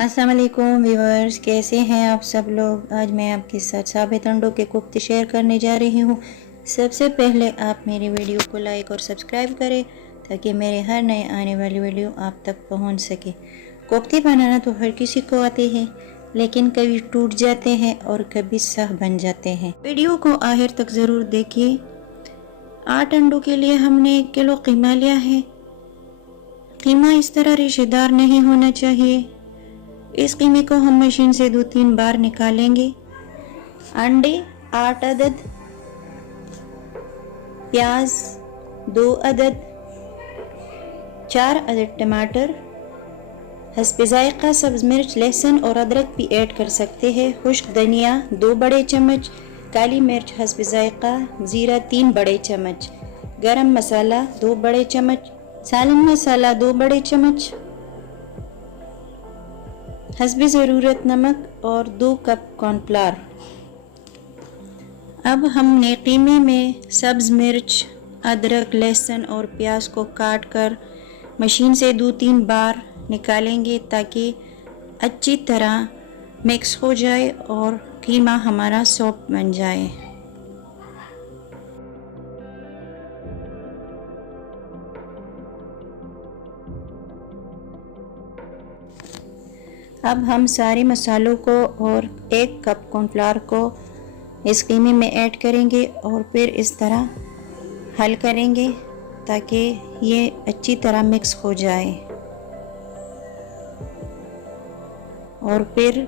अस्सलाम वालेकुम व्यूअर्स, कैसे हैं आप सब लोग। आज मैं आपके साथ साबित अंडों के कोफ्ते शेयर करने जा रही हूँ। सबसे पहले आप मेरी वीडियो को लाइक और सब्सक्राइब करें ताकि मेरे हर नए आने वाली वीडियो आप तक पहुँच सके। कोफ्ते बनाना तो हर किसी को आते हैं, लेकिन कभी टूट जाते हैं और कभी सह बन जाते हैं। वीडियो को आखिर तक ज़रूर देखिए। 8 अंडों के लिए हमने 1 किलो कीमा लिया है। कीमा इस तरह रेशेदार नहीं होना चाहिए। इस कीमे को हम मशीन से 2-3 बार निकालेंगे। अंडे 8 अदद, प्याज 2 अदद, 4 अदद टमाटर, हस्बे जायका सब्ज़ मिर्च, लहसुन और अदरक भी ऐड कर सकते हैं। खुश्क धनिया 2 बड़े चम्मच, काली मिर्च हस्बे जायका, ज़ीरा 3 बड़े चम्मच, गरम मसाला 2 बड़े चम्मच, सालन मसाला 2 बड़े चम्मच, हस्बे ज़रूरत नमक और 2 कप कॉर्नफ्लावर। अब हमने कीमे में सब्ज़ मिर्च, अदरक, लहसुन और प्याज को काट कर मशीन से 2-3 बार निकालेंगे ताकि अच्छी तरह मिक्स हो जाए और कीमा हमारा सॉफ्ट बन जाए। अब हम सारे मसालों को और 1 कप कॉर्नफ्लावर को इस कीमे में ऐड करेंगे और फिर इस तरह हल करेंगे ताकि ये अच्छी तरह मिक्स हो जाए। और फिर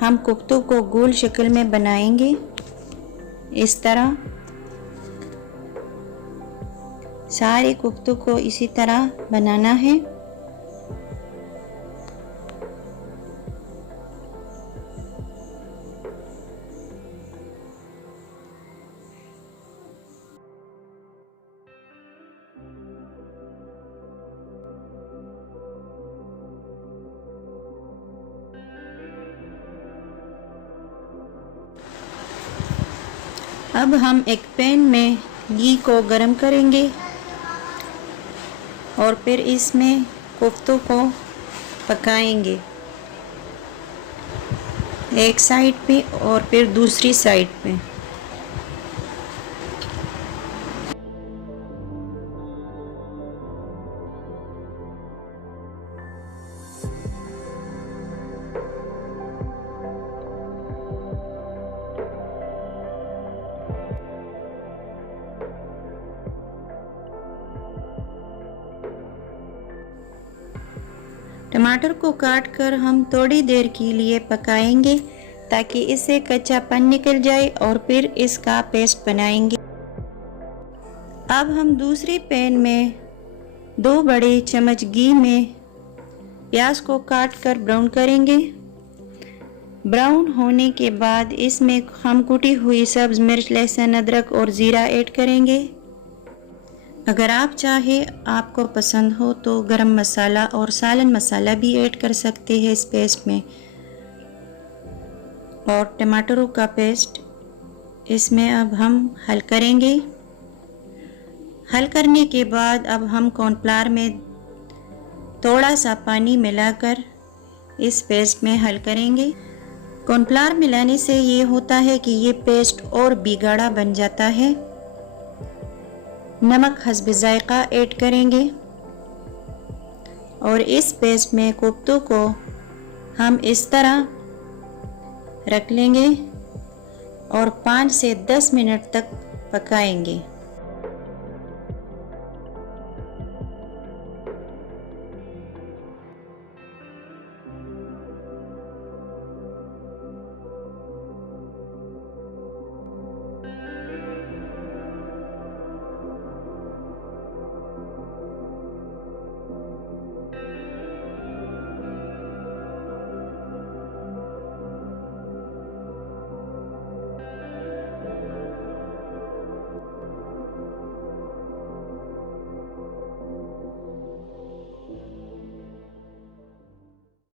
हम कोफ्तों को गोल शक्ल में बनाएंगे। इस तरह सारे कोफ्तों को इसी तरह बनाना है। अब हम एक पैन में घी को गरम करेंगे और फिर इसमें कोफ्तों को पकाएंगे, एक साइड पे और फिर दूसरी साइड पे। टमाटर को काट कर हम थोड़ी देर के लिए पकाएंगे ताकि इससे कच्चापन निकल जाए और फिर इसका पेस्ट बनाएंगे। अब हम दूसरे पैन में 2 बड़े चम्मच घी में प्याज को काट कर ब्राउन करेंगे। ब्राउन होने के बाद इसमें हम कुटी हुई सब्ज़ मिर्च, लहसुन, अदरक और ज़ीरा ऐड करेंगे। अगर आप चाहे, आपको पसंद हो तो गरम मसाला और सालन मसाला भी ऐड कर सकते हैं इस पेस्ट में। और टमाटरों का पेस्ट इसमें अब हम हल करेंगे। हल करने के बाद अब हम कॉर्नफ्लावर में थोड़ा सा पानी मिलाकर इस पेस्ट में हल करेंगे। कॉर्नफ्लावर मिलाने से ये होता है कि ये पेस्ट और भी गाढ़ा बन जाता है। नमक हस्बे जायका ऐड करेंगे और इस पेस्ट में कोफ्तों को हम इस तरह रख लेंगे और 5 से 10 मिनट तक पकाएंगे।